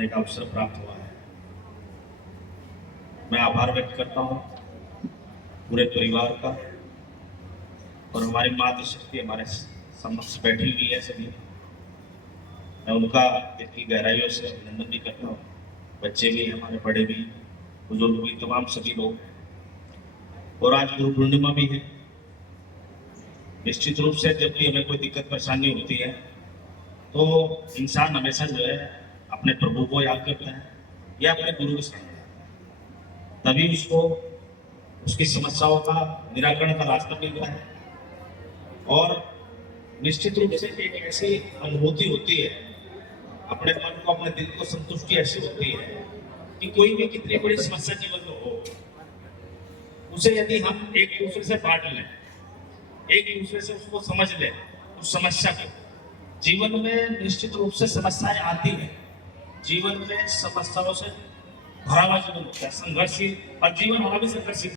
करने का अवसर प्राप्त हुआ है। मैं आभार व्यक्त करता हूँ पूरे परिवार का, और हमारी मातृशक्ति हमारे समक्ष बैठी हुई है सभी। मैं उनका इतनी गहराइयों से अभिनंदन भी करता हूँ। बच्चे भी, हमारे बड़े भी, बुजुर्ग भी, तमाम सभी लोग। और आज गुरु पूर्णिमा भी है। निश्चित रूप से जब भी हमें कोई दिक्कत परेशानी होती है तो इंसान हमेशा जो है अपने प्रभु को याद करता है या अपने गुरु को स्मरण करता है, तभी उसको उसकी समस्याओं का निराकरण का रास्ता मिलता है। और निश्चित रूप से एक ऐसी अनुभूति होती है, अपने मन को, अपने दिल को संतुष्टि ऐसी होती है कि कोई भी कितनी बड़ी समस्या जीवन में हो, उसे यदि हम एक दूसरे से बांट लें, एक दूसरे से उसको समझ लें, उस समस्या को, जीवन में निश्चित रूप से समस्याएं आती हैं। जीवन में समस्याओं से भरा हुआ जीवन होता है, संघर्षशील, और जीवन हमारा भी संघर्षशील